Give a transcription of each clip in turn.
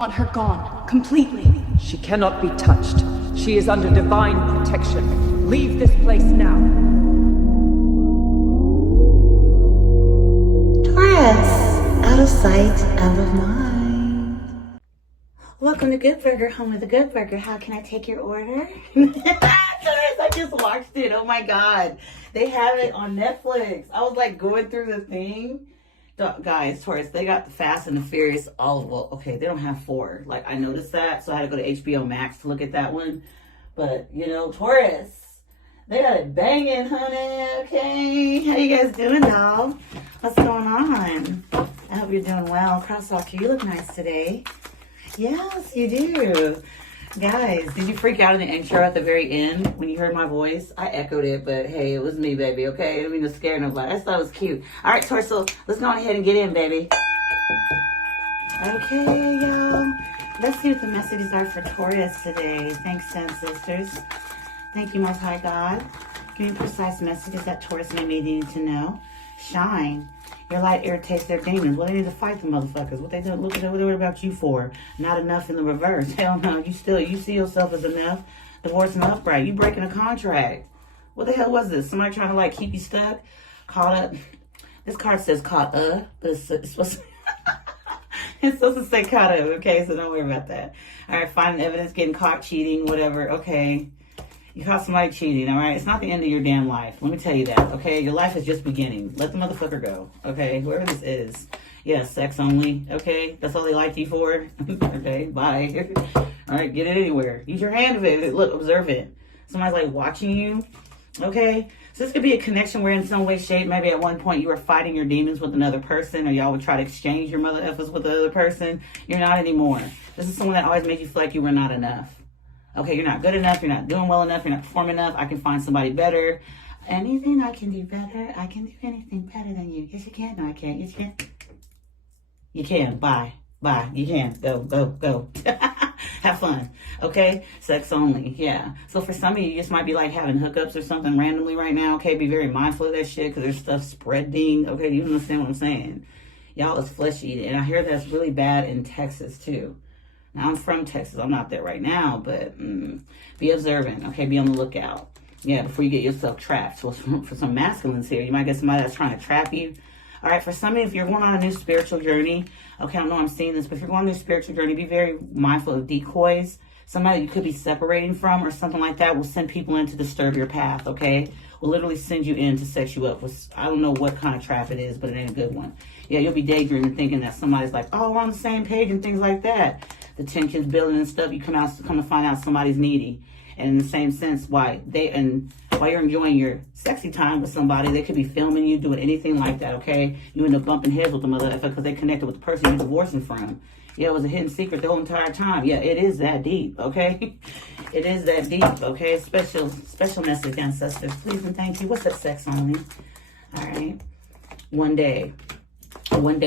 want her gone, completely. She cannot be touched. She is under divine protection. Leave this place now. Taurus, out of sight, out of mind. Welcome to Good Burger, home of the Good Burger. How can I take your order? Taurus, I just watched it. Oh my God. They have it on Netflix. I was like going through the thing. Guys, Taurus, they got the Fast and the Furious, well, okay, they don't have 4. Like, I noticed that, so I had to go to HBO Max to look at that one. But, you know, Taurus, they got it banging, honey, okay? How you guys doing, y'all? What's going on? I hope you're doing well. Crosswalker, you look nice today. Yes, you do. Guys, did you freak out in the intro at the very end when you heard my voice? I echoed it, but hey, it was me, baby, okay? I didn't mean to scare nobody. I just thought it was cute. All right, Taurus, so let's go ahead and get in, baby. Okay, y'all. Let's see what the messages are for Taurus today. Thanks, Sun Sisters. Thank you, Most High God. Give me precise messages that Taurus may be needing to know. Shine. Your light irritates their demons. Well, they need to fight the motherfuckers. What they do? Look at what they worried about you for. Not enough in the reverse. Hell no. You see yourself as enough. Divorce and upright. You breaking a contract. What the hell was this? Somebody trying to like keep you stuck? Caught up. This card says caught up, but it's supposed to it's supposed to say caught up. Okay, so don't worry about that. All right, finding evidence, getting caught cheating, whatever. Okay. You caught somebody cheating, all right? It's not the end of your damn life. Let me tell you that, okay? Your life is just beginning. Let the motherfucker go, okay? Whoever this is. Yeah, sex only, okay? That's all they liked you for? Okay, bye. All right, get it anywhere. Use your hand of it. Look, observe it. Somebody's, like, watching you, okay? So this could be a connection where in some way, shape, maybe at one point you were fighting your demons with another person, or y'all would try to exchange your mother effers with the other person. You're not anymore. This is someone that always made you feel like you were not enough. Okay, you're not good enough, you're not doing well enough, you're not performing enough, I can find somebody better. Anything I can do better, I can do anything better than you. Yes, you can. No, I can't. Yes, you can. You can. Bye. Bye. You can. Go. Have fun. Okay? Sex only. Yeah. So for some of you just might be like having hookups or something randomly right now. Okay? Be very mindful of that shit because there's stuff spreading. Okay? You understand what I'm saying? Y'all is flesh eating. And I hear that's really bad in Texas too. Now, I'm from Texas. I'm not there right now, but be observant, okay? Be on the lookout. Yeah, before you get yourself trapped. So for some masculines here, you might get somebody that's trying to trap you. All right, for some of you, if you're going on a new spiritual journey, okay, I know I'm seeing this, but if you're going on a new spiritual journey, be very mindful of decoys. Somebody you could be separating from or something like that will send people in to disturb your path, okay? Will literally send you in to set you up with, I don't know what kind of trap it is, but it ain't a good one. Yeah, you'll be daydreaming thinking that somebody's like, oh, we're on the same page and things like that. The tension's building and stuff, you come to find out somebody's needy. And in the same sense, while you're enjoying your sexy time with somebody, they could be filming you, doing anything like that, okay? You end up bumping heads with the motherfucker because they connected with the person you're divorcing from. Yeah, it was a hidden secret the whole entire time. Yeah, it is that deep, okay? It is that deep, okay? Special message, ancestors. Please and thank you. What's up, sex only? All right. One day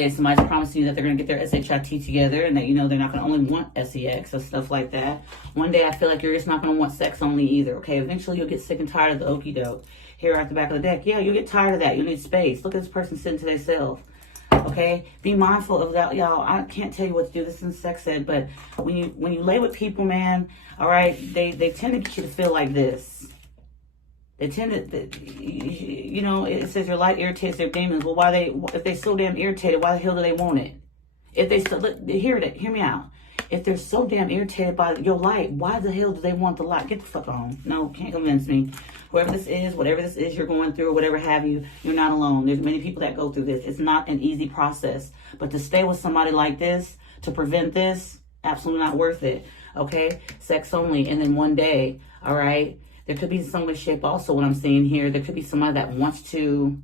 somebody's promising you that they're going to get their SHIT together and that, you know, they're not going to only want sex or stuff like that. One day I feel like you're just not going to want sex only either, okay? Eventually you'll get sick and tired of the okie doke. Here at the back of the deck. Yeah, you'll get tired of that. You'll need space. Look at this person sitting to themselves. Okay? Be mindful of that, y'all. I can't tell you what to do. This is sex ed, but when you lay with people, man, all right, they tend to get you to feel like this. They tend to, you know, it says your light irritates their demons. Well, if they so damn irritated, why the hell do they want it? If they so, hear me out. If they're so damn irritated by your light, why the hell do they want the light? Get the fuck on. No, can't convince me. Whoever this is, whatever this is you're going through, or whatever have you, you're not alone. There's many people that go through this. It's not an easy process. But to stay with somebody like this, to prevent this, absolutely not worth it. Okay? Sex only. And then one day, all right, there could be some way, shape also what I'm seeing here. There could be somebody that wants to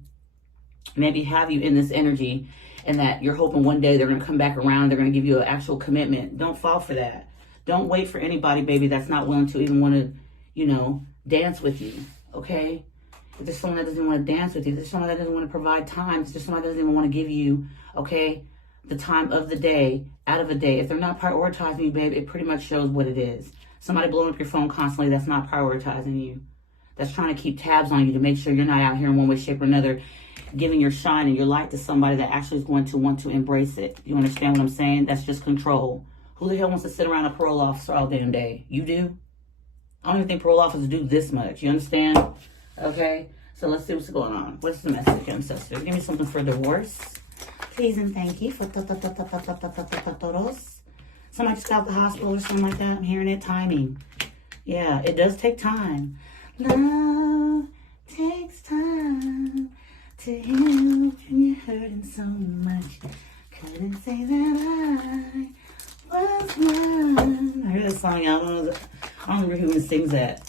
maybe have you in this energy and that you're hoping one day they're going to come back around. They're going to give you an actual commitment. Don't fall for that. Don't wait for anybody, baby, that's not willing to even want to, you know, dance with you, okay? If there's someone that doesn't want to dance with you, if there's someone that doesn't want to provide time, if there's someone that doesn't even want to give you, okay, the time of the day, out of a day. If they're not prioritizing you, babe, it pretty much shows what it is. Somebody blowing up your phone constantly that's not prioritizing you. That's trying to keep tabs on you to make sure you're not out here in one way, shape, or another giving your shine and your light to somebody that actually is going to want to embrace it. You understand what I'm saying? That's just control. Who the hell wants to sit around a parole officer all damn day? You do? I don't even think parole officers do this much. You understand? Okay? So let's see what's going on. What's the message, ancestors? Give me something for divorce. Please and thank you for somebody just got out the hospital or something like that. I'm hearing it. Timing. Yeah, it does take time. Love takes time to heal when you're hurting so much. Couldn't say that I was mine. I heard that song. I don't remember who even sings that.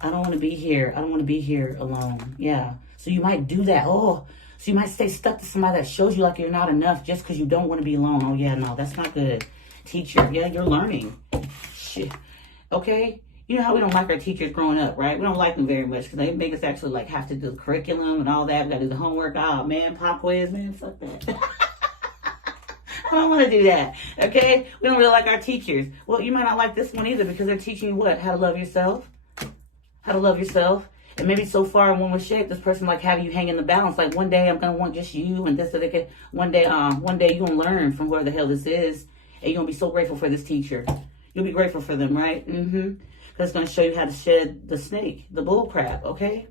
I don't want to be here. I don't want to be here alone. Yeah. So you might do that. Oh, so you might stay stuck to somebody that shows you like you're not enough just because you don't want to be alone. Oh, yeah, no, that's not good. Teacher, yeah, you're learning. Shit. Okay? You know how we don't like our teachers growing up, right? We don't like them very much because they make us actually like have to do the curriculum and all that. We got to do the homework. Oh, man, pop quiz, man, fuck that. I don't want to do that, okay? We don't really like our teachers. Well, you might not like this one either because they're teaching you what? How to love yourself. How to love yourself. And maybe so far in one way shape, this person like have you hang in the balance. Like one day I'm going to want just you and this, so they can, one day you're going to learn from where the hell this is. And you're going to be so grateful for this teacher. You'll be grateful for them, right? Mm-hmm. Because it's going to show you how to shed the snake, the bull crap, okay?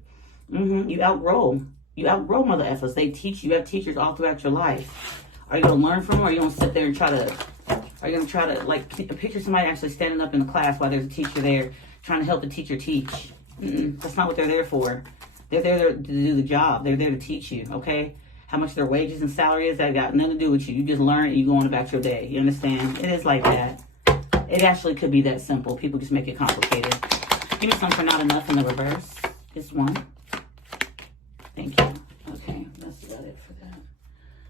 Mm-hmm. You outgrow mother effers. They teach you. You have teachers all throughout your life. Are you going to learn from them, or are you going to sit there and try to, like, picture somebody actually standing up in the class while there's a teacher there trying to help the teacher teach? That's not what they're there for. They're there to do the job. They're there to teach you, okay? How much their wages and salary is, that got nothing to do with you. You just learn and you go on about your day. You understand? It is like that. It actually could be that simple. People just make it complicated. Give me some for not enough in the reverse. Just one. Thank you. Okay, that's about it for that.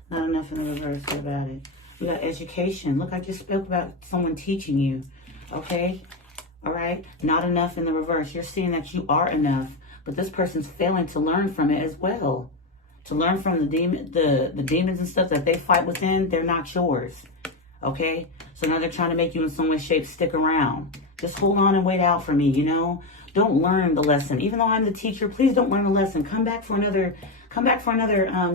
Not enough in the reverse. What about it? We got education. Look, I just spoke about someone teaching you. Okay? All right? Not enough in the reverse. You're seeing that you are enough, but this person's failing to learn from it as well. To learn from the demons and stuff that they fight within, they're not yours. Okay? So now they're trying to make you in some way, shape, stick around. Just hold on and wait out for me, you know? Don't learn the lesson. Even though I'm the teacher, please don't learn the lesson. Come back for another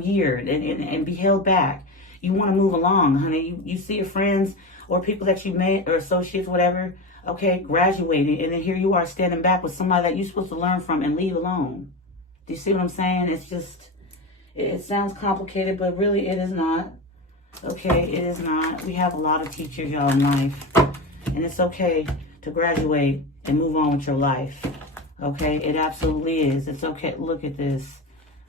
year and be held back. You want to move along, honey. You see your friends or people that you met or associates, whatever, okay, graduating, and then here you are standing back with somebody that you're supposed to learn from and leave alone. Do you see what I'm saying? It's just, it sounds complicated, but really it is not. Okay, it is not. We have a lot of teachers, y'all, in life. And it's okay to graduate and move on with your life. Okay, it absolutely is. It's okay. Look at this.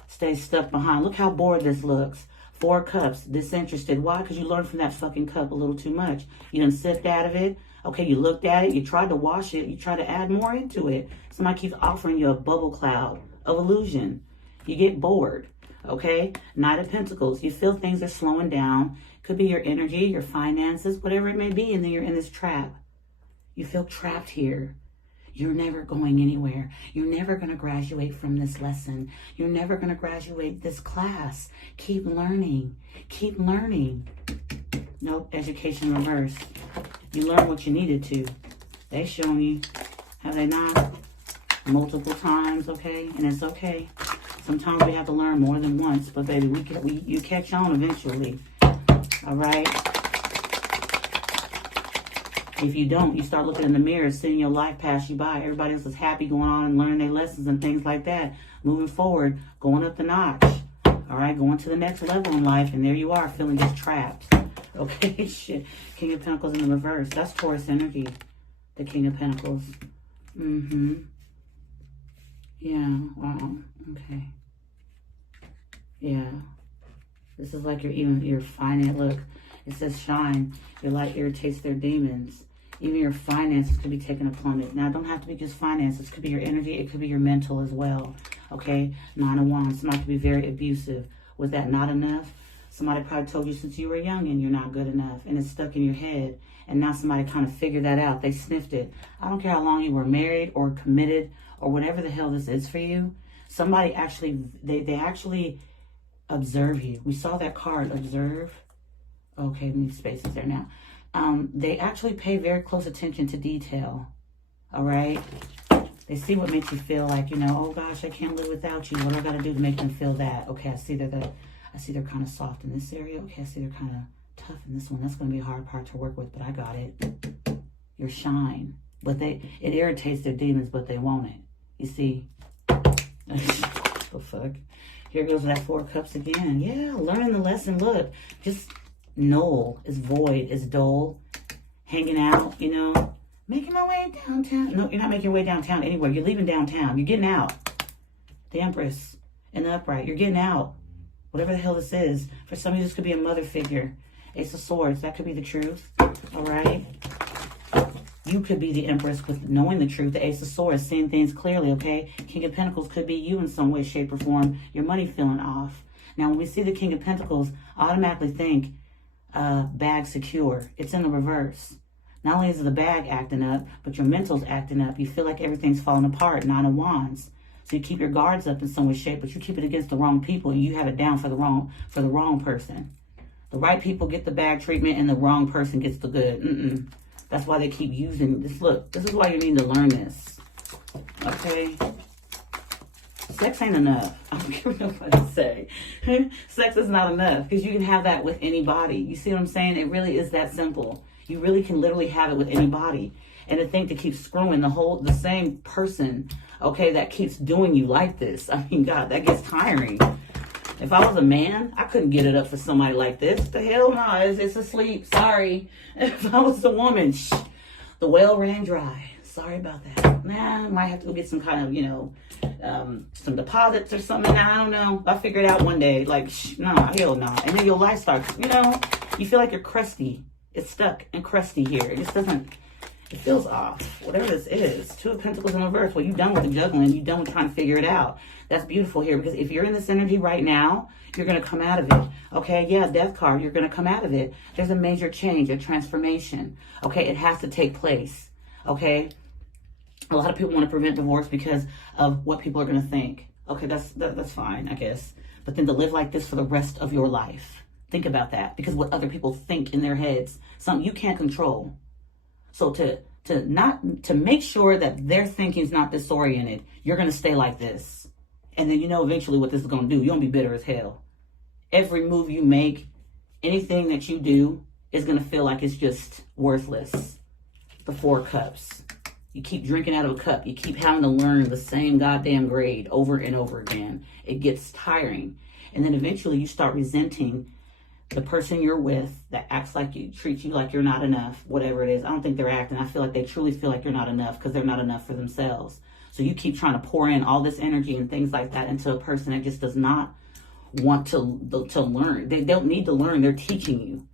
Stay stuck behind. Look how bored this looks. 4 cups, disinterested. Why? Because you learned from that fucking cup a little too much. You done sipped out of it. Okay, you looked at it. You tried to wash it. You tried to add more into it. Somebody keeps offering you a bubble cloud of illusion. You get bored. Okay, Knight of Pentacles. You feel things are slowing down. Could be your energy, your finances, whatever it may be, and then you're in this trap. You feel trapped here. You're never going anywhere. You're never going to graduate from this lesson. You're never going to graduate this class. Keep learning. Keep learning. Nope, education reverse. You learned what you needed to. They've shown you. Have they not? Multiple times, okay? And it's okay. Sometimes we have to learn more than once, but baby, you catch on eventually. All right? If you don't, you start looking in the mirror, seeing your life pass you by. Everybody else is happy going on and learning their lessons and things like that. Moving forward, going up the notch. All right? Going to the next level in life, and there you are, feeling just trapped. Okay? Shit. King of Pentacles in the reverse. That's Taurus energy. The King of Pentacles. Mm-hmm. Yeah. Wow. Okay. Yeah. This is like your finance. Look, it says shine. Your light irritates their demons. Even your finances could be taking a plummet. Now, it don't have to be just finances. It could be your energy. It could be your mental as well. Okay? 9 of Wands. Somebody could be very abusive. Was that not enough? Somebody probably told you since you were young and you're not good enough. And it's stuck in your head. And now somebody kind of figured that out. They sniffed it. I don't care how long you were married or committed or whatever the hell this is for you. Somebody actually, they actually observe you. We saw that card, observe. Okay, need spaces there now. They actually pay very close attention to detail. All right? They see what makes you feel like, you know, oh gosh, I can't live without you. What do I got to do to make them feel that? Okay, I see they're kind of soft in this area. Okay, I see they're kind of tough in this one. That's going to be a hard part to work with, but I got it. Your shine. But it irritates their demons, but they want it. You see? The fuck? Here goes that 4 of Cups again. Yeah, learning the lesson. Look, just null. It's void. It's dull. Hanging out, you know. Making my way downtown. No, you're not making your way downtown anywhere. You're leaving downtown. You're getting out. The Empress and the Upright. You're getting out. Whatever the hell this is. For some of you, this could be a mother figure. Ace of Swords. That could be the truth. All right? You could be the Empress with knowing the truth. The Ace of Swords, seeing things clearly, okay? King of Pentacles could be you in some way, shape, or form. Your money feeling off. Now, when we see the King of Pentacles, automatically think bag secure. It's in the reverse. Not only is the bag acting up, but your mental's acting up. You feel like everything's falling apart. 9 of Wands. So you keep your guards up in some way, shape, but you keep it against the wrong people, and you have it down for the wrong person. The right people get the bad treatment, and the wrong person gets the good. That's why they keep using this. Look, this is why you need to learn this. Okay? Sex ain't enough. I don't care what nobody say. Sex is not enough, because you can have that with anybody. You see what I'm saying? It really is that simple. You really can literally have it with anybody. And to think to keep screwing the same person, okay, that keeps doing you like this. I mean, God, that gets tiring. If I was a man, I couldn't get it up for somebody like this. The hell no, it's asleep. Sorry. If I was a woman, the well ran dry. Sorry about that. Nah, I might have to go get some kind of, you know, some deposits or something. Nah, I don't know. I'll figure it out one day. Like, nah, hell no. And then your life starts, you know, you feel like you're crusty. It's stuck and crusty here. It just doesn't, it feels off. Whatever this is. 2 of Pentacles in reverse. Well, you're done with the juggling. You're done with trying to figure it out. That's beautiful here, because if you're in this energy right now, you're going to come out of it. Okay, yeah, Death card. You're going to come out of it. There's a major change, a transformation. Okay, it has to take place. Okay, a lot of people want to prevent divorce because of what people are going to think. Okay, that's fine, I guess. But then to live like this for the rest of your life. Think about that, because what other people think in their heads, something you can't control. So to make sure that their thinking is not disoriented, you're going to stay like this. And then you know eventually what this is going to do. You're going to be bitter as hell. Every move you make, anything that you do is going to feel like it's just worthless. The 4 of Cups. You keep drinking out of a cup. You keep having to learn the same goddamn grade over and over again. It gets tiring. And then eventually you start resenting the person you're with that acts like you, treats you like you're not enough, whatever it is. I don't think they're acting. I feel like they truly feel like you're not enough because they're not enough for themselves. So you keep trying to pour in all this energy and things like that into a person that just does not want to learn. They don't need to learn. They're teaching you.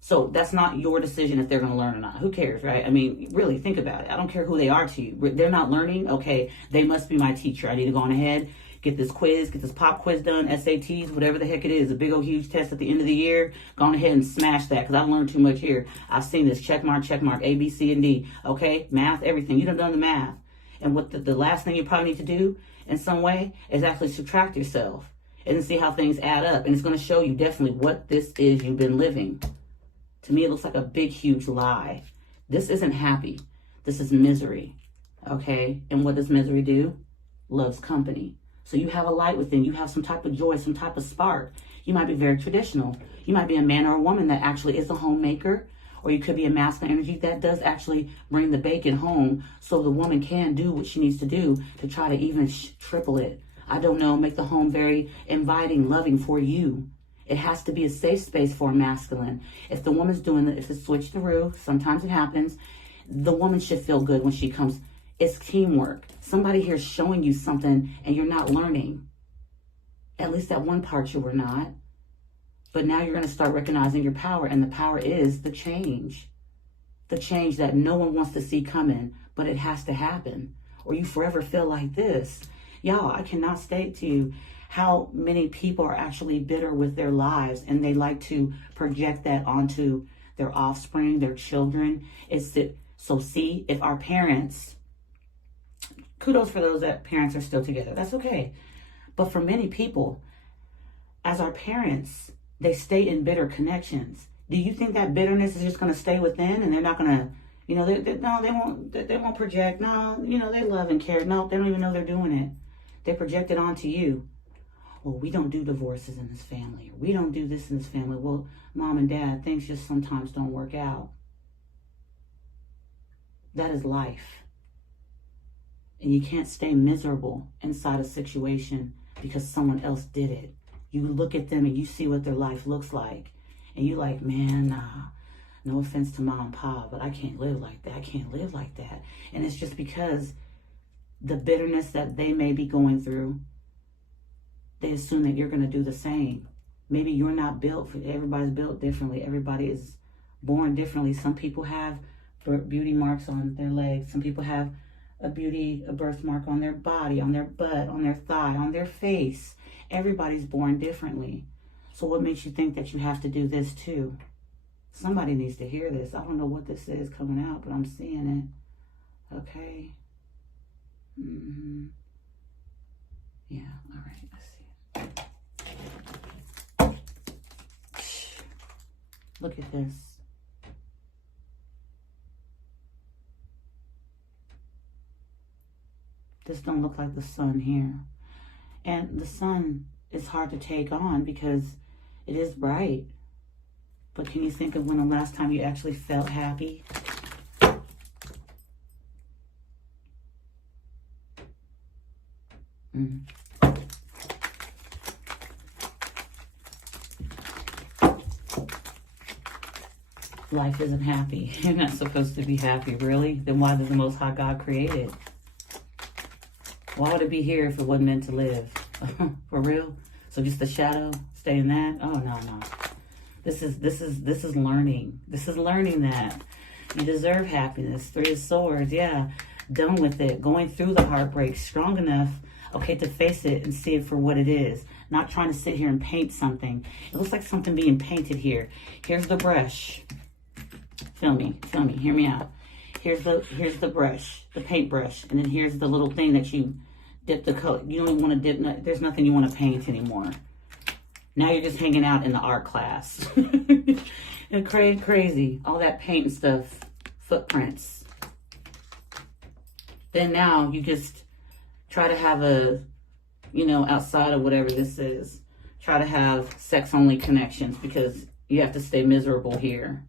So that's not your decision if they're going to learn or not. Who cares, right? I mean, really, think about it. I don't care who they are to you. They're not learning. Okay, they must be my teacher. I need to go on ahead, get this quiz, get this pop quiz done, SATs, whatever the heck it is, a big old huge test at the end of the year. Go on ahead and smash that, because I've learned too much here. I've seen this check mark, A, B, C, and D. Okay, math, everything. You done the math. And what the last thing you probably need to do in some way is actually subtract yourself and see how things add up. And it's going to show you definitely what this is you've been living. To me, it looks like a big, huge lie. This isn't happy. This is misery. Okay? And what does misery do? Loves company. So you have a light within. You have some type of joy, some type of spark. You might be very traditional. You might be a man or a woman that actually is a homemaker. Or you could be a masculine energy that does actually bring the bacon home so the woman can do what she needs to do to try to even triple it. I don't know, make the home very inviting, loving for you. It has to be a safe space for a masculine. If the woman's doing it, if it's switch the roof, sometimes it happens, the woman should feel good when she comes. It's teamwork. Somebody here is showing you something and you're not learning. At least that one part you were not. But now you're going to start recognizing your power, and the power is the change. The change that no one wants to see coming, but it has to happen, or you forever feel like this. Y'all, I cannot state to you how many people are actually bitter with their lives, and they like to project that onto their offspring, their children. So see, if our parents, kudos for those that parents are still together, that's okay. But for many people, as our parents, they stay in bitter connections. Do you think that bitterness is just going to stay within, and they're not going to, you know, they won't project. No, you know, they love and care. No, they don't even know they're doing it. They project it onto you. well, we don't do divorces in this family. Or we don't do this in this family. Well, mom and dad, things just sometimes don't work out. That is life. And you can't stay miserable inside a situation because someone else did it. You look at them and you see what their life looks like. And you're like, man, nah, no offense to mom and pop, but I can't live like that. I can't live like that. And it's just because the bitterness that they may be going through, they assume that you're going to do the same. Maybe you're not built for, everybody's built differently. Everybody is born differently. Some people have beauty marks on their legs. Some people have a birthmark on their body, on their butt, on their thigh, on their face. Everybody's born differently. So what makes you think that you have to do this too? Somebody needs to hear this. I don't know what this is coming out, but I'm seeing it. Okay. Yeah, all right, I see it. Look at this. This don't look like the sun here. And the sun is hard to take on because it is bright. But can you think of when the last time you actually felt happy? Life isn't happy. You're not supposed to be happy, really? Then why did the Most High God create it? Why would it be here if it wasn't meant to live? For real? So just the shadow, stay in that? Oh, no. This is learning. This is learning that you deserve happiness. 3 of Swords, yeah. Done with it. Going through the heartbreak. Strong enough, okay, to face it and see it for what it is. Not trying to sit here and paint something. It looks like something being painted here. Here's the brush. Feel me. Hear me out. Here's the brush, the paintbrush, and then here's the little thing that you dip the color. You don't even want to dip. There's nothing you want to paint anymore. Now you're just hanging out in the art class. And crazy. All that paint and stuff. Footprints. Then now you just try to have a, outside of whatever this is, try to have sex-only connections because you have to stay miserable here.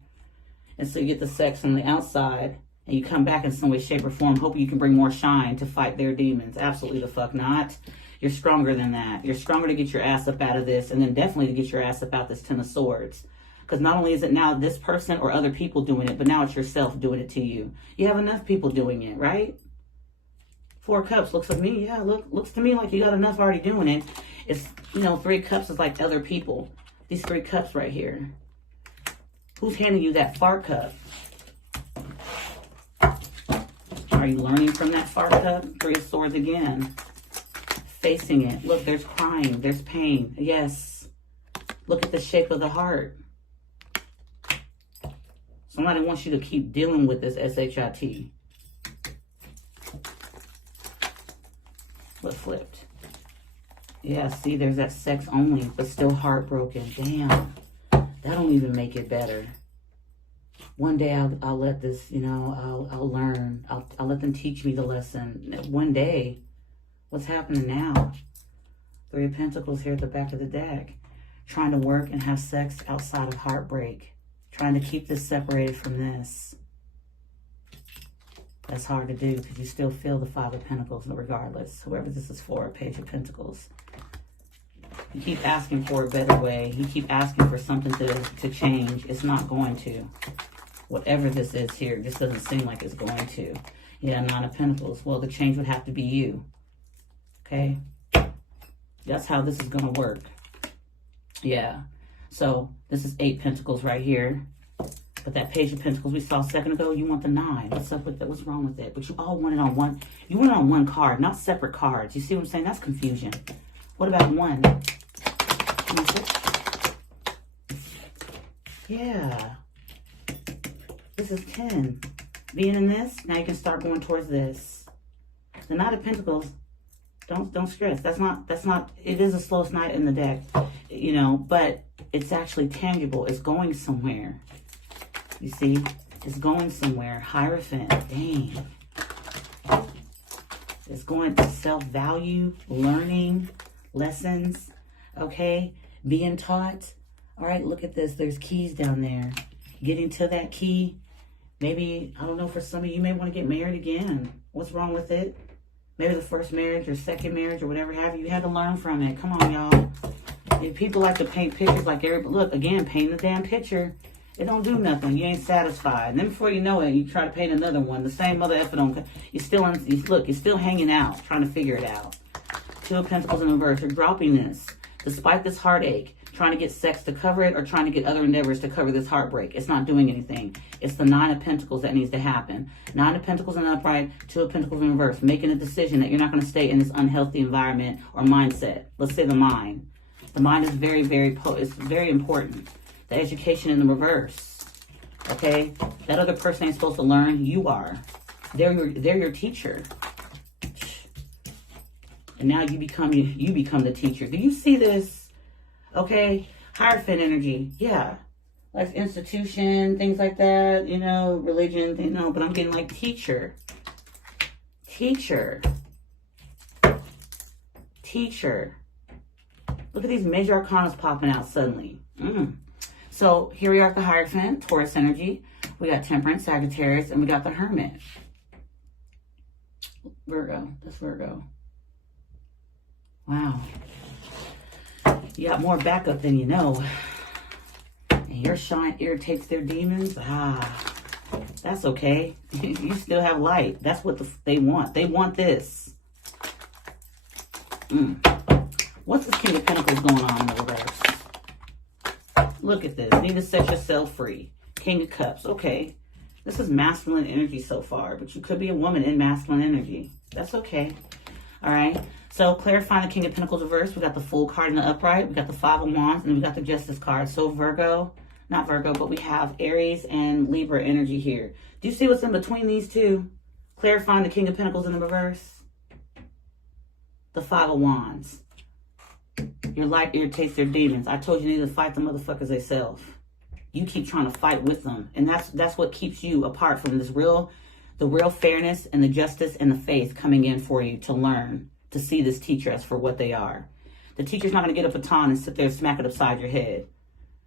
And so you get the sex on the outside and you come back in some way, shape, or form, hoping you can bring more shine to fight their demons. Absolutely the fuck not. You're stronger than that. You're stronger to get your ass up out of this, and then definitely to get your ass up out this 10 of Swords. Because not only is it now this person or other people doing it, but now it's yourself doing it to you. You have enough people doing it, right? 4 of Cups looks like me. Yeah, looks to me like you got enough already doing it. It's, 3 of Cups is like other people. These 3 cups right here. Who's handing you that fart cup? Are you learning from that fart cup? 3 of Swords again. Facing it. Look, there's crying. There's pain. Yes. Look at the shape of the heart. Somebody wants you to keep dealing with this SHIT. What flipped? Yeah, see, there's that sex only, but still heartbroken. Damn. That don't even make it better. One day I'll let this, I'll learn. I'll let them teach me the lesson. One day. What's happening now? 3 of Pentacles here at the back of the deck. Trying to work and have sex outside of heartbreak. Trying to keep this separated from this. That's hard to do because you still feel the 5 of Pentacles regardless. Whoever this is for, Page of Pentacles. You keep asking for a better way. You keep asking for something to change. It's not going to. Whatever this is here, it just doesn't seem like it's going to. Yeah, 9 of Pentacles. Well, the change would have to be you. Okay? That's how this is going to work. Yeah. So, this is 8 Pentacles right here. But that Page of Pentacles we saw a second ago, you want the 9. What's up with that? What's wrong with it? But you all want it on one. You want it on one card, not separate cards. You see what I'm saying? That's confusion. What about 1? Yeah. This is 10. Being in this, now you can start going towards this. The Knight of Pentacles, don't stress. That's not, it is the slowest knight in the deck, but it's actually tangible. It's going somewhere. You see? It's going somewhere. Hierophant, dang. It's going to self-value, learning, lessons. Okay? Being taught. All right, look at this. There's keys down there. Getting to that key. Maybe, I don't know, for some of you, you may want to get married again. What's wrong with it? Maybe the first marriage or second marriage or whatever have you. You had to learn from it. Come on, y'all. If people like to paint pictures like everybody, look, again, paint the damn picture. It don't do nothing. You ain't satisfied. And then before you know it, you try to paint another one. The same mother effort on. You're still look, you're still hanging out, trying to figure it out. Two of Pentacles in reverse. You're dropping this. Despite this heartache, trying to get sex to cover it or trying to get other endeavors to cover this heartbreak. It's not doing anything. It's the Nine of Pentacles that needs to happen. Nine of Pentacles in the upright, Two of Pentacles in reverse. Making a decision that you're not going to stay in this unhealthy environment or mindset. Let's say the mind. The mind is very, it's very important. The education in the reverse. Okay? That other person ain't supposed to learn. You are. They're your teacher. And now you become the teacher. Do you see this? Okay? Hierophant energy. Yeah. Like institution, things like that. You know, religion. But I'm getting like teacher. Teacher. Teacher. Look at these major arcanas popping out suddenly. So here we are at the Hierophant, Taurus energy. We got Temperance, Sagittarius, and we got the Hermit. Virgo. That's Virgo. Wow. You got more backup than you know. And your shine irritates their demons. That's okay. You still have light. That's what they want. They want this. What's this King of Pentacles going on in the reverse? Look at this. Need to set yourself free. King of Cups. Okay. This is masculine energy so far, but you could be a woman in masculine energy. That's okay. All right. So clarifying the King of Pentacles reverse. We got the Fool card in the upright. We got the Five of Wands, and we got the Justice card. So Virgo, not Virgo, but we have Aries and Libra energy here. Do you see what's in between these two? Clarifying the King of Pentacles in the reverse. The Five of Wands. Your light irritates their demons. I told you, you need to fight the motherfuckers themselves. You keep trying to fight with them. And that's what keeps you apart from the real fairness and the justice and the faith coming in for you to learn, to see this teacher as for what they are. The teacher's not going to get a baton and sit there and smack it upside your head.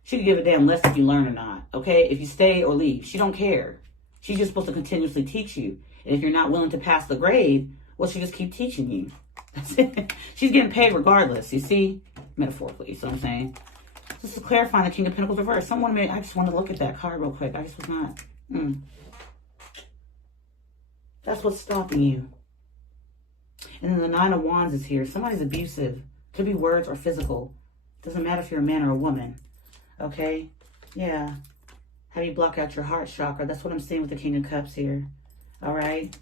She could give a damn less if you learn or not. Okay? If you stay or leave. She don't care. She's just supposed to continuously teach you. And if you're not willing to pass the grade, well, she just keep teaching you. That's it. She's getting paid regardless, you see? Metaphorically, you see what I'm saying? Just to clarify the King of Pentacles reverse. I just want to look at that card real quick. I just was not. That's what's stopping you. And then the Nine of Wands is here. Somebody's abusive. Could be words or physical. Doesn't matter if you're a man or a woman. Okay? Yeah. Have you block out your heart chakra? That's what I'm seeing with the King of Cups here. All right?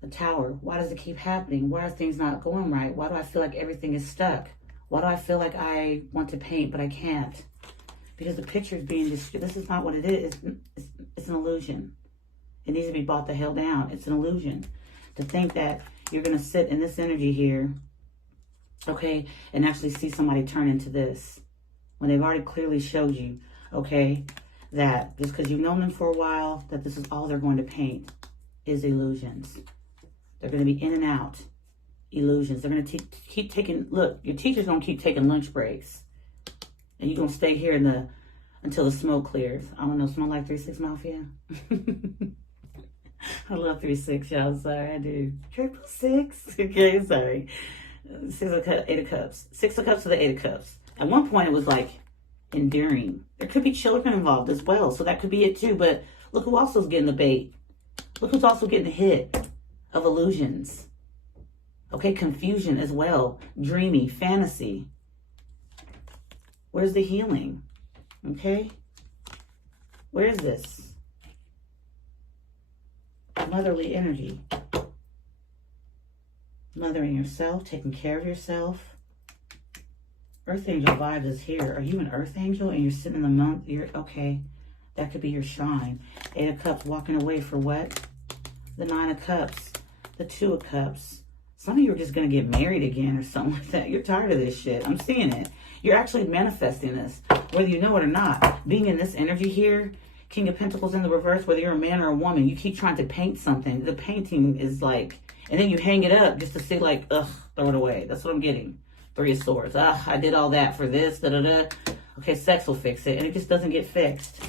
The Tower. Why does it keep happening? Why are things not going right? Why do I feel like everything is stuck? Why do I feel like I want to paint, but I can't? Because the picture is being destroyed. This is not what it is. It's an illusion. It needs to be brought the hell down. It's an illusion. To think that you're going to sit in this energy here, okay, and actually see somebody turn into this. When they've already clearly showed you, okay, that just because you've known them for a while, that this is all they're going to paint is illusions. They're going to be in and out. Illusions. They're going to keep taking, look, your teacher's going to keep taking lunch breaks. And you're going to stay here until the smoke clears. I don't know, smell like 3-6 Mafia? I love 3-6, y'all. Sorry, I do. 666. Okay, sorry. 8 of Cups. 6 of Cups to the 8 of Cups. At one point, it was like endearing. There could be children involved as well, so that could be it too. But look who else is getting the bait. Look who's also getting the hit of illusions. Okay, confusion as well. Dreamy, fantasy. Where's the healing? Okay? Where is this? Motherly energy. Mothering yourself, taking care of yourself. Earth Angel vibe is here. Are you an Earth Angel and you're sitting in the month? Okay, that could be your shine. 8 of Cups walking away for what? The 9 of Cups. The 2 of Cups. Some of you are just going to get married again or something like that. You're tired of this shit. I'm seeing it. You're actually manifesting this, whether you know it or not. Being in this energy here, King of Pentacles in the reverse, whether you're a man or a woman, you keep trying to paint something. The painting is like, and then you hang it up just to say like, ugh, throw it away. That's what I'm getting. Three of Swords. I did all that for this, da-da-da. Okay, sex will fix it, and it just doesn't get fixed.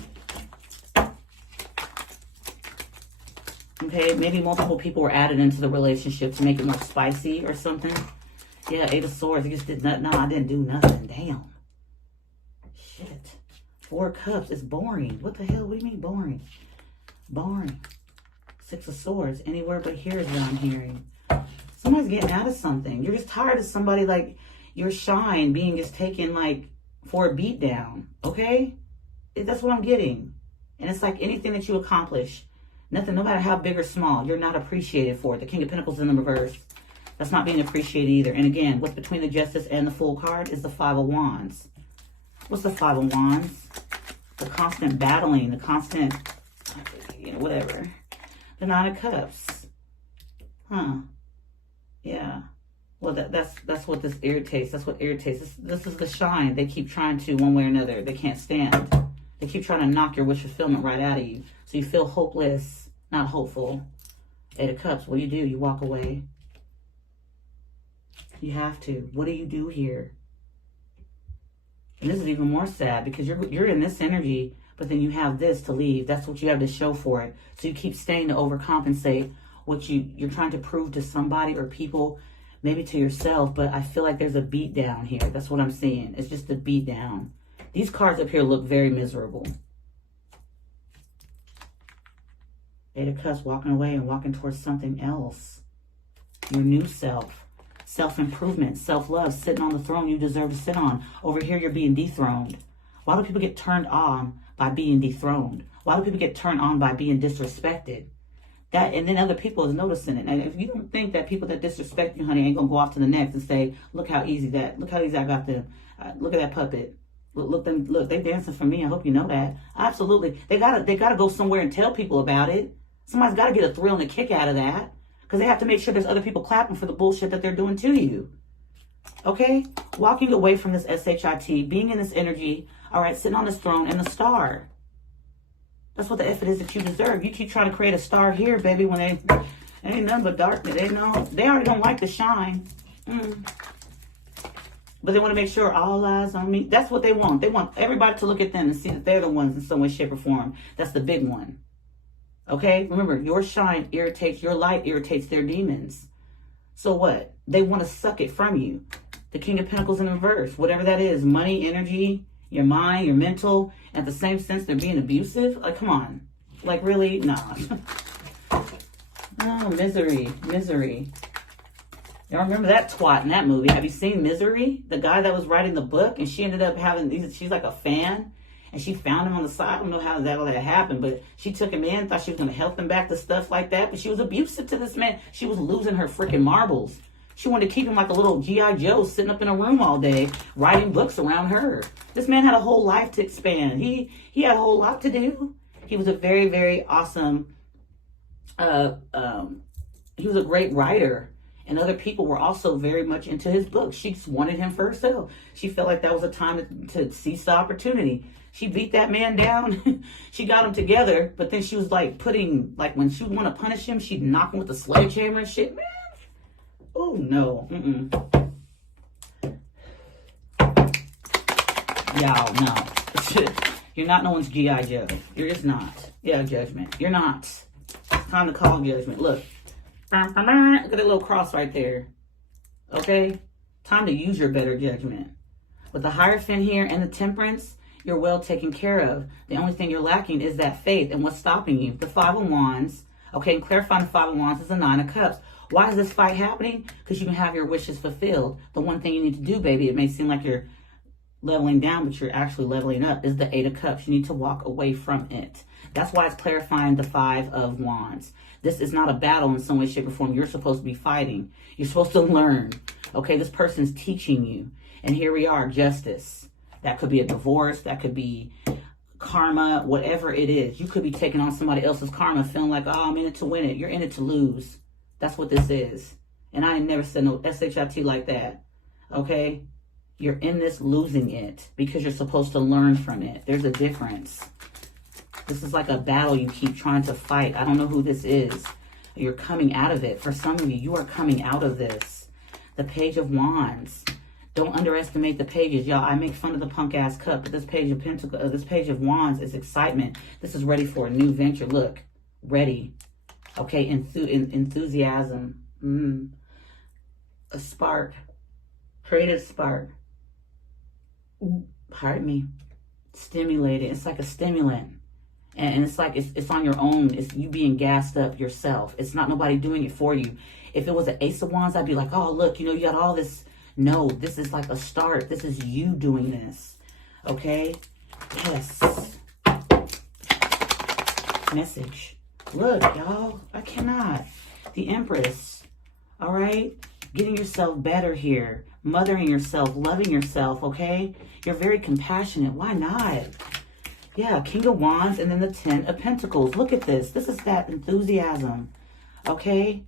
Okay, maybe multiple people were added into the relationship to make it more spicy or something. Yeah, Eight of Swords. You just did nothing. No, I didn't do nothing. Damn. Shit. Four of Cups. It's boring. What the hell? What do you mean boring? Boring. Six of Swords. Anywhere but here is what I'm hearing. Somebody's getting out of something. You're just tired of somebody like your shine being just taken like for a beat down. Okay? That's what I'm getting. And it's like anything that you accomplish, nothing, no matter how big or small, you're not appreciated for it. The King of Pentacles in the reverse. That's not being appreciated either. And again, what's between the Justice and the Fool card is the Five of Wands. What's the Five of Wands? The constant battling, the constant, you know, whatever. The Nine of Cups. Huh. Yeah. Well, that's what this irritates. That's what irritates. This is the shine. They keep trying to, one way or another. They can't stand. They keep trying to knock your wish fulfillment right out of you. So you feel hopeless, not hopeful. Eight of Cups, what do? You walk away. You have to. What do you do here? And this is even more sad because you're in this energy, but then you have this to leave. That's what you have to show for it. So you keep staying to overcompensate what you're trying to prove to somebody or people, maybe to yourself. But I feel like there's a beat down here. That's what I'm seeing. It's just a beat down. These cards up here look very miserable. Eight of Cups, walking away and walking towards something else. Your new self. Self-improvement, self-love, sitting on the throne you deserve to sit on. Over here, you're being dethroned. Why do people get turned on by being dethroned? Why do people get turned on by being disrespected? That, and then other people is noticing it. And if you don't think that people that disrespect you, honey, ain't gonna go off to the next and say, look how easy I got them. Look at that puppet. Look, they dancing for me. I hope you know that. Absolutely. They gotta go somewhere and tell people about it. Somebody's gotta get a thrill and a kick out of that. Because they have to make sure there's other people clapping for the bullshit that they're doing to you. Okay? Walking away from this SHIT, being in this energy, all right, sitting on this throne and the star. That's what the F it is that you deserve. You keep trying to create a star here, baby, when they ain't nothing but darkness. They already don't like the shine. But they want to make sure all eyes on me. That's what they want. They want everybody to look at them and see that they're the ones in some way, shape, or form. That's the big one. Okay, remember, your shine irritates, your light irritates their demons. So what? They want to suck it from you. The King of Pentacles in reverse, whatever that is, money, energy, your mind, your mental. At the same sense, they're being abusive. Like, come on. Like, really? Nah. Oh, Misery. Y'all remember that twat in that movie? Have you seen Misery? The guy that was writing the book, and she ended up having, she's like a fan. And she found him on the side. I don't know how all that happened, but she took him in, thought she was going to help him back to stuff like that. But she was abusive to this man. She was losing her freaking marbles. She wanted to keep him like a little G.I. Joe sitting up in a room all day, writing books around her. This man had a whole life to expand. He had a whole lot to do. He was a very, very awesome, he was a great writer. And other people were also very much into his books. She just wanted him for herself. She felt like that was a time to seize the opportunity. She beat that man down. She got him together, but then she was like when she would want to punish him, she'd knock him with a sledgehammer and shit, man. Oh, no. Y'all, no. You're not no one's G.I. Joe. You're just not. Yeah, Judgment. You're not. It's time to call Judgment. Look. Look at that little cross right there. Okay? Time to use your better judgment. With the Hierophant here and the Temperance, you're well taken care of. The only thing you're lacking is that faith. And what's stopping you? The Five of Wands. Okay, and clarifying the Five of Wands is the Nine of Cups. Why is this fight happening? Because you can have your wishes fulfilled. The one thing you need to do, baby, it may seem like you're leveling down, but you're actually leveling up, is the Eight of Cups. You need to walk away from it. That's why it's clarifying the Five of Wands. This is not a battle in some way, shape, or form. You're supposed to be fighting. You're supposed to learn. Okay, this person's teaching you. And here we are, justice. That could be a divorce. That could be karma, whatever it is. You could be taking on somebody else's karma, feeling like, oh, I'm in it to win it. You're in it to lose. That's what this is. And I ain't never said no SHIT like that. Okay? You're in this losing it because you're supposed to learn from it. There's a difference. This is like a battle you keep trying to fight. I don't know who this is. You're coming out of it. For some of you, you are coming out of this. The Page of Wands. Don't underestimate the pages, y'all. I make fun of the punk ass cup, but this page of Pentacles, this page of Wands is excitement. This is ready for a new venture. Look, ready. Okay, enthusiasm. A spark, creative spark. Pardon me. Stimulated. It's like a stimulant. And it's like it's on your own. It's you being gassed up yourself. It's not nobody doing it for you. If it was an Ace of Wands, I'd be like, oh, look, you know, you got all this. No, this is like a start. This is you doing this. Okay? Yes. Message. Look, y'all. I cannot. The Empress. All right? Getting yourself better here. Mothering yourself. Loving yourself. Okay? You're very compassionate. Why not? Yeah, King of Wands and then the 10 of Pentacles. Look at this. This is that enthusiasm. Okay?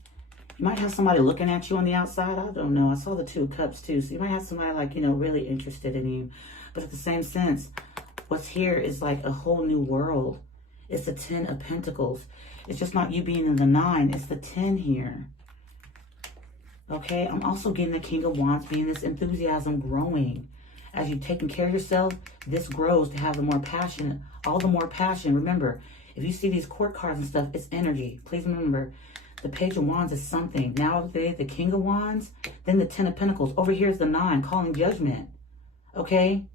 You might have somebody looking at you on the outside. I don't know. I saw the 2 of Cups too. So you might have somebody like, you know, really interested in you. But at the same sense, what's here is like a whole new world. It's the 10 of Pentacles. It's just not you being in the 9. It's the 10 here. Okay? I'm also getting the King of Wands being this enthusiasm growing. As you're taking care of yourself, this grows to have the more passion, all the more passion. Remember, if you see these court cards and stuff, it's energy. Please remember, the Page of Wands is something. Now the King of Wands, then the 10 of Pentacles. Over here is the 9, calling judgment. Okay?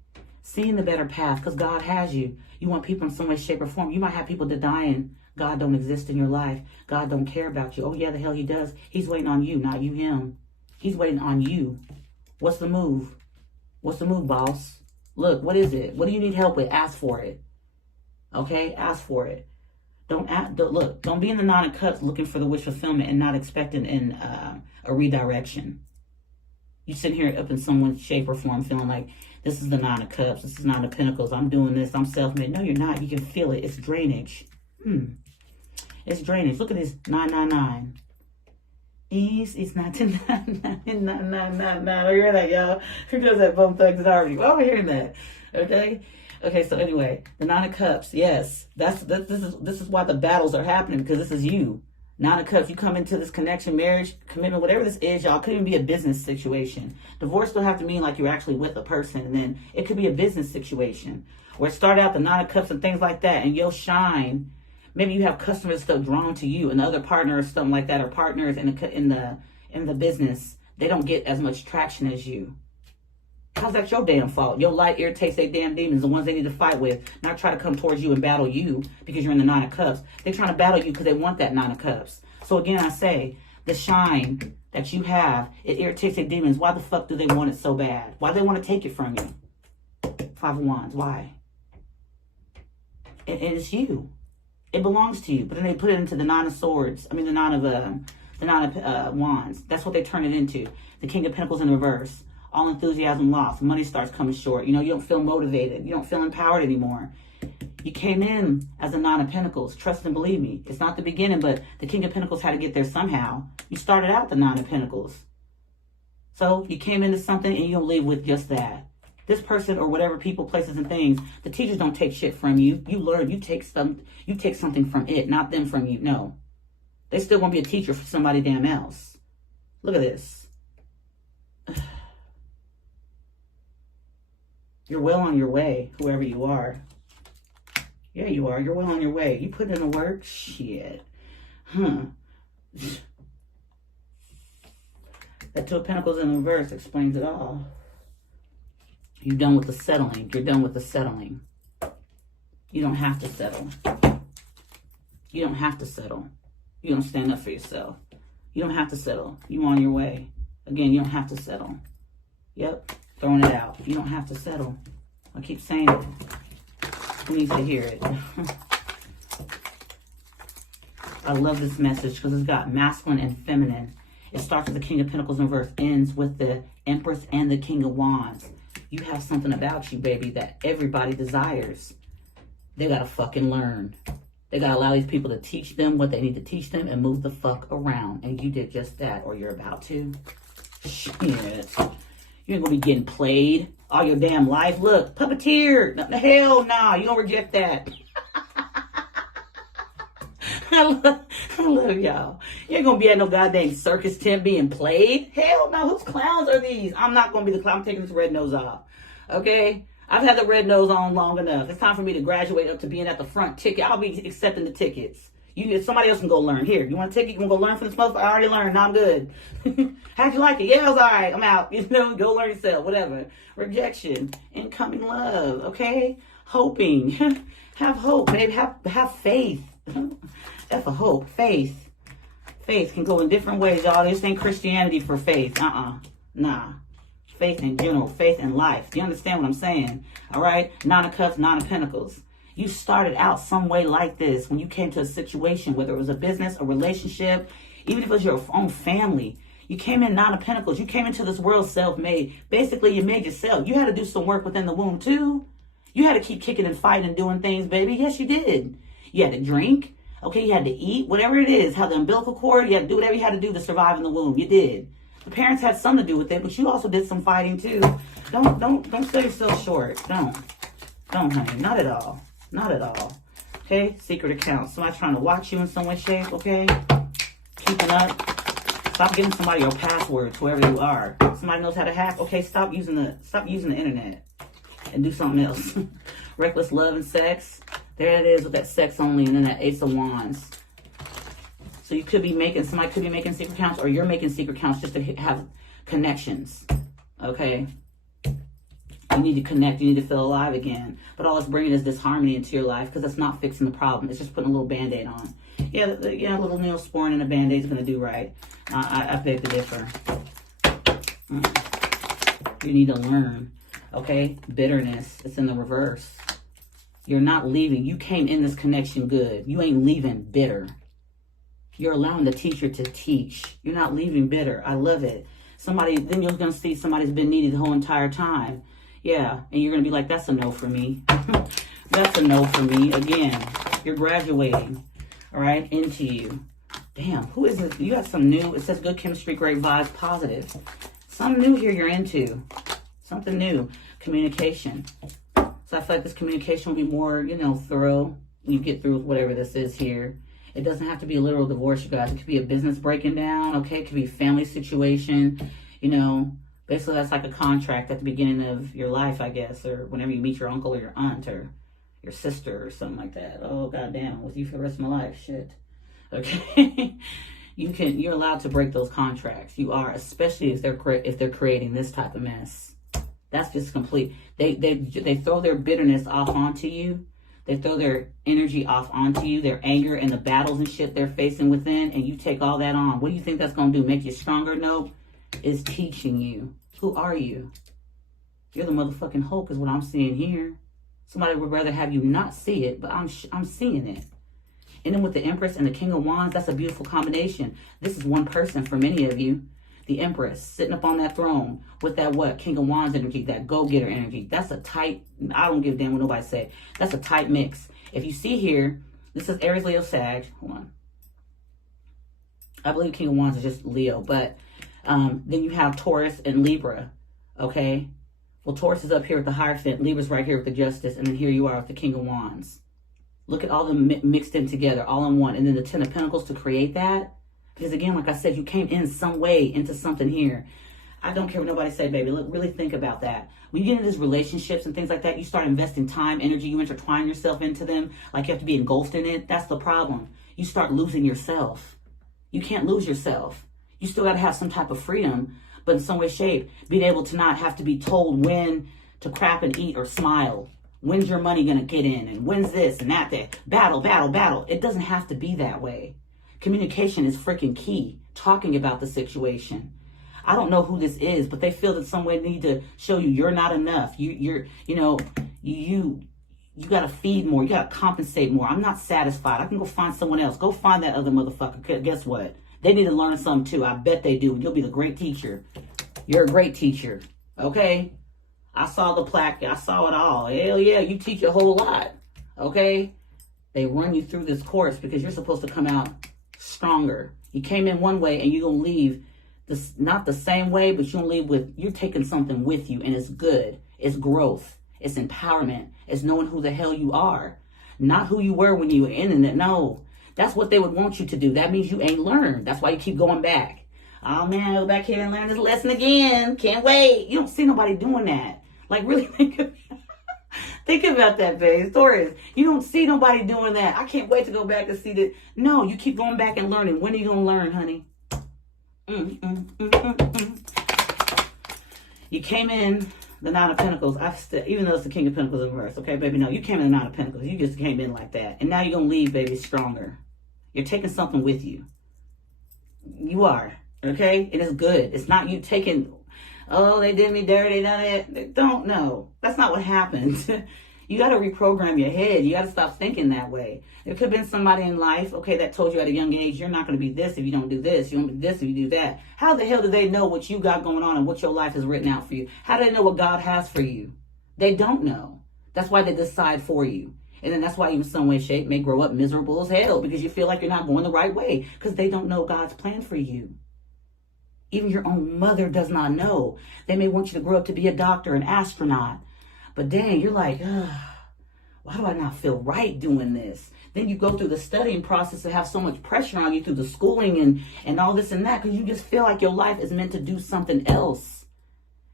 Seeing the better path, because God has you. You want people in some way, shape, or form. You might have people denying God don't exist in your life. God don't care about you. Oh, yeah, the hell he does. He's waiting on you, not you him. He's waiting on you. What's the move? What's the move, boss? Look, what is it? What do you need help with? Ask for it. Okay? Ask for it. Don't be in the 9 of Cups looking for the wish fulfillment and not expecting a redirection. You sitting here up in someone's shape or form feeling like, this is the 9 of Cups, this is 9 of Pentacles, I'm doing this, I'm self-made. No, you're not. You can feel it. It's drainage. It's drainage. Look at this 999. It's not 999. I hear that, y'all. Who does that Bone Thugs Harmony? Well, I'm hearing that. Okay, so anyway, the 9 of Cups, yes. This is why the battles are happening, because this is you. 9 of Cups, you come into this connection, marriage, commitment, whatever this is, y'all. Could even be a business situation. Divorce don't have to mean like you're actually with a person, and then it could be a business situation where it started out the 9 of Cups and things like that, and you'll shine. Maybe you have customers still drawn to you, and the other partner or something like that, or partners in the business, they don't get as much traction as you. How's that your damn fault? Your light irritates their damn demons, the ones they need to fight with, not try to come towards you and battle you because you're in the 9 of Cups. They're trying to battle you because they want that 9 of Cups. So again, I say, the shine that you have, it irritates their demons. Why the fuck do they want it so bad? Why do they want to take it from you? 5 of Wands, why? And it's you. It belongs to you. But then they put it into the 9 of Swords. I mean, the 9 of Wands. That's what they turn it into. The King of Pentacles in reverse. All enthusiasm lost. Money starts coming short. You know, you don't feel motivated. You don't feel empowered anymore. You came in as a 9 of Pentacles. Trust and believe me. It's not the beginning, but the King of Pentacles had to get there somehow. You started out the 9 of Pentacles. So you came into something and you don't leave with just that. This person or whatever people, places, and things, the teachers don't take shit from you. You learn. You take something from it, not them from you. No. They still gonna be a teacher for somebody damn else. Look at this. You're well on your way, whoever you are. Yeah, you are. You're well on your way. You put in the work? Shit. That 2 of Pentacles in reverse explains it all. You're done with the settling. You're done with the settling. You don't have to settle. You don't have to settle. You don't stand up for yourself. You don't have to settle. You on your way. Again, you don't have to settle. Yep. Throwing it out. You don't have to settle. I keep saying it. Who needs to hear it? I love this message because it's got masculine and feminine. It starts with the King of Pentacles in reverse, ends with the Empress and the King of Wands. You have something about you, baby, that everybody desires. They gotta fucking learn. They gotta allow these people to teach them what they need to teach them and move the fuck around. And you did just that, or you're about to. Shit. You ain't gonna be getting played all your damn life. Look, puppeteer. Hell nah, you gonna reject that. I love y'all. You ain't gonna be at no goddamn circus tent being played. Hell no, whose clowns are these? I'm not gonna be the clown. I'm taking this red nose off. Okay? I've had the red nose on long enough. It's time for me to graduate up to being at the front ticket. I'll be accepting the tickets. Somebody else can go learn. Here, you want a ticket? You want to go learn from this motherfucker? I already learned. Now I'm good. How'd you like it? Yeah, it was all right. I'm out. Go learn yourself. Whatever. Rejection. Incoming love. Okay? Hoping. Have hope, babe. Have faith. That's a hope. Faith. Faith can go in different ways, y'all. This ain't Christianity for faith. Nah. Faith in general. Faith in life. Do you understand what I'm saying? All right? Nine of Cups, Nine of Pentacles. You started out some way like this when you came to a situation, whether it was a business, a relationship, even if it was your own family. You came in Nine of Pentacles. You came into this world self-made. Basically, you made yourself. You had to do some work within the womb, too. You had to keep kicking and fighting and doing things, baby. Yes, you did. You had to drink. Okay, you had to eat. Whatever it is. How the umbilical cord. You had to do whatever you had to do to survive in the womb. You did. The parents had something to do with it, but you also did some fighting, too. Don't sell yourself short. Don't, honey. Not at all. Not at all. Okay? Secret accounts. Somebody trying to watch you in some way, shape, okay? Keeping up. Stop giving somebody your passwords, whoever you are. Somebody knows how to hack. Okay, stop using the internet and do something else. Reckless love and sex. There it is with that sex only and then that Ace of Wands. So you could be somebody could be making secret accounts, or you're making secret accounts just to have connections. Okay? You need to connect. You need to feel alive again. But all it's bringing is disharmony into your life because it's not fixing the problem. It's just putting a little Band-Aid on. Yeah, a little Neosporin and a Band-Aid is going to do right. I beg to differ. You need to learn. Okay? Bitterness. It's in the reverse. You're not leaving. You came in this connection good. You ain't leaving bitter. You're allowing the teacher to teach. You're not leaving bitter. I love it. Then you're going to see somebody's been needy the whole entire time. Yeah, and you're going to be like, that's a no for me. That's a no for me. Again, you're graduating, all right, into you. Damn, who is this? You got some new. It says good chemistry, great vibes, positive. Something new here you're into. Something new. Communication. So I feel like this communication will be more, thorough when you get through whatever this is here. It doesn't have to be a literal divorce, you guys. It could be a business breaking down, okay? It could be a family situation, Basically, that's like a contract at the beginning of your life, I guess, or whenever you meet your uncle or your aunt or your sister or something like that. Oh, goddamn, with you for the rest of my life, shit. Okay, you're allowed to break those contracts. You are, especially if they're creating this type of mess. That's just complete. They throw their bitterness off onto you. They throw their energy off onto you, their anger and the battles and shit they're facing within, and you take all that on. What do you think that's gonna do? Make you stronger? Nope. It's teaching you. Who are you? You're the motherfucking Hulk is what I'm seeing here. Somebody would rather have you not see it, but I'm seeing it. And then with the Empress and the King of Wands, that's a beautiful combination. This is one person for many of you. The Empress sitting up on that throne with that King of Wands energy, that go-getter energy. That's a tight, I don't give a damn what nobody say. That's a tight mix. If you see here, this is Aries, Leo, Sag. Hold on. I believe King of Wands is just Leo, but then you have Taurus and Libra, okay? Well, Taurus is up here with the Hierophant. Libra's right here with the Justice. And then here you are with the King of Wands. Look at all them mixed in together, all in one. And then the Ten of Pentacles to create that. Because again, like I said, you came in some way into something here. I don't care what nobody say, baby. Look, really think about that. When you get into these relationships and things like that, you start investing time, energy. You intertwine yourself into them like you have to be engulfed in it. That's the problem. You start losing yourself. You can't lose yourself. You still got to have some type of freedom, but in some way, shape, being able to not have to be told when to crap and eat or smile. When's your money going to get in? And when's this and that? Battle, battle, battle. It doesn't have to be that way. Communication is freaking key. Talking about the situation. I don't know who this is, but they feel that some way they need to show you you're not enough. You got to feed more. You got to compensate more. I'm not satisfied. I can go find someone else. Go find that other motherfucker. Guess what? They need to learn something too. I bet they do. You'll be the great teacher. You're a great teacher. Okay? I saw the plaque. I saw it all. Hell yeah, you teach a whole lot. Okay? They run you through this course because you're supposed to come out stronger. You came in one way and you're going to leave this, not the same way, but you're going to leave with, you're taking something with you and it's good. It's growth. It's empowerment. It's knowing who the hell you are. Not who you were when you were in it. No. That's what they would want you to do. That means you ain't learned. That's why you keep going back. Oh man, go back here and learn this lesson again. Can't wait. You don't see nobody doing that. Like, really think about that, babe. Taurus, you don't see nobody doing that. I can't wait to go back and see that. No, you keep going back and learning. When are you going to learn, honey? You came in the Nine of Pentacles. Even though it's the King of Pentacles in reverse. Okay, baby, no. You came in the Nine of Pentacles. You just came in like that. And now you're going to leave, baby, stronger. You're taking something with you. You are. Okay? It is good. It's not you taking, oh, they did me dirty, they done it. They don't know. That's not what happened. You got to reprogram your head. You got to stop thinking that way. There could have been somebody in life, okay, that told you at a young age, you're not going to be this if you don't do this. You won't be this if you do that. How the hell do they know what you got going on and what your life is written out for you? How do they know what God has for you? They don't know. That's why they decide for you. And then that's why you in some way, shape, may grow up miserable as hell because you feel like you're not going the right way because they don't know God's plan for you. Even your own mother does not know. They may want you to grow up to be a doctor, an astronaut. But dang, you're like, why do I not feel right doing this? Then you go through the studying process and have so much pressure on you through the schooling and all this and that because you just feel like your life is meant to do something else.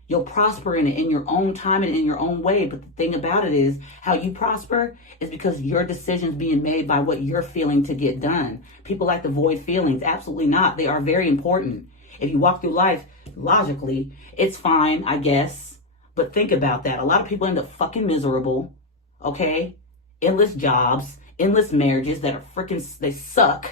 You'll prosper in it in your own time and in your own way. But the thing about it is how you prosper is because your decisions being made by what you're feeling to get done. People like to avoid feelings. Absolutely not. They are very important. If you walk through life logically, it's fine, I guess. But think about that. A lot of people end up fucking miserable, okay? Endless jobs, endless marriages that are freaking, they suck.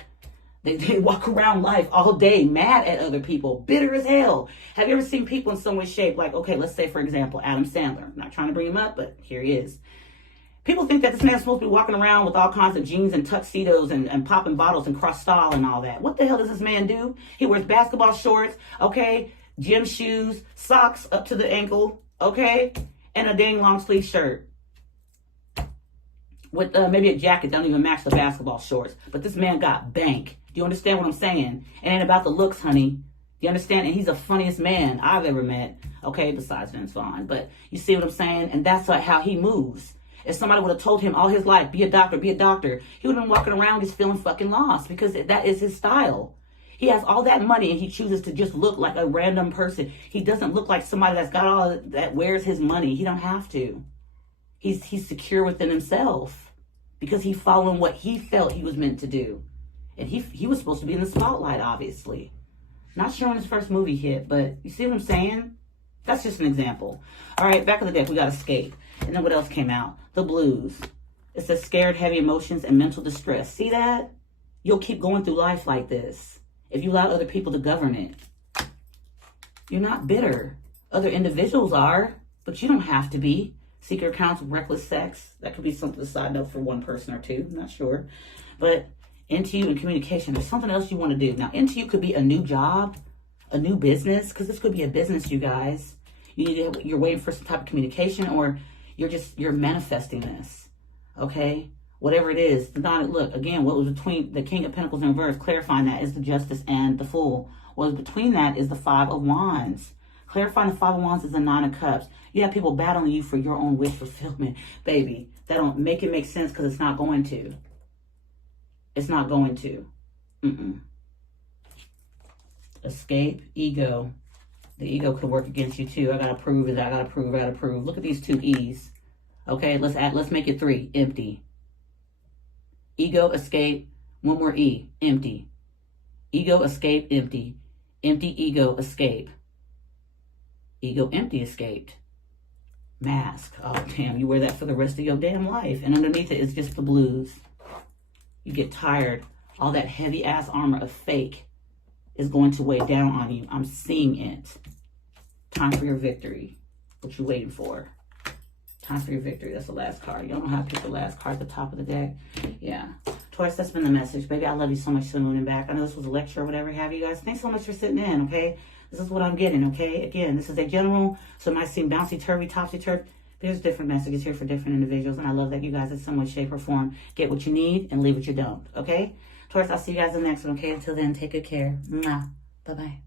They walk around life all day mad at other people, bitter as hell. Have you ever seen people in some way, shape, like, okay, let's say, for example, Adam Sandler. I'm not trying to bring him up, but here he is. People think that this man's supposed to be walking around with all kinds of jeans and tuxedos and popping bottles and Cristal and all that. What the hell does this man do? He wears basketball shorts, okay, gym shoes, socks up to the ankle, okay, and a dang long sleeve shirt. With maybe a jacket that don't even match the basketball shorts. But this man got bank. Do you understand what I'm saying? It ain't about the looks, honey. Do you understand? And he's the funniest man I've ever met. Okay, besides Vince Vaughn. But you see what I'm saying? And that's how he moves. If somebody would have told him all his life, be a doctor, he would have been walking around just feeling fucking lost because that is his style. He has all that money and he chooses to just look like a random person. He doesn't look like somebody that's got all that wears his money. He don't have to. He's secure within himself because he's following what he felt he was meant to do. And he was supposed to be in the spotlight, obviously. Not sure when his first movie hit, but you see what I'm saying? That's just an example. All right, back of the deck, we got Escape. And then what else came out? The Blues. It says scared, heavy emotions, and mental distress. See that? You'll keep going through life like this if you allow other people to govern it. You're not bitter. Other individuals are, but you don't have to be. Secret accounts of reckless sex. That could be something to side note for one person or two. I'm not sure. But into you and communication. There's something else you want to do. Now, into you could be a new job, a new business, because this could be a business, you guys. You're waiting for some type of communication, or you're manifesting this, okay? Whatever it is. Look, again, what was between the King of Pentacles in reverse, clarifying that is the Justice and the Fool. What was between that is the Five of Wands. Clarifying the Five of Wands is the Nine of Cups. You have people battling you for your own wish fulfillment. Baby, that don't make it make sense because it's not going to. It's not going to. Escape, ego. The ego could work against you too. I gotta prove it. I gotta prove. Look at these two E's. Okay, let's make it three. Empty. Ego, escape. One more E. Empty. Ego, escape, empty. Empty, ego, escape. Ego, empty, escaped. Mask. Oh, damn. You wear that for the rest of your damn life. And underneath it is just the blues. You get tired. All that heavy ass armor of fake is going to weigh down on you. I'm seeing it. Time for your victory. What you waiting for? Time for your victory. That's the last card. Y'all know how to pick the last card at the top of the deck. Yeah. Taurus, that's been the message. Baby, I love you so much for the moon and back. I know this was a lecture or whatever have you guys. Thanks so much for sitting in, okay? This is what I'm getting, okay? Again, this is a general, so it might seem bouncy-turvy, topsy-turvy. There's different messages here for different individuals, and I love that you guys in some way, shape, or form get what you need and leave what you don't, okay? Taurus, I'll see you guys in the next one, okay? Until then, take good care. Mwah. Bye-bye.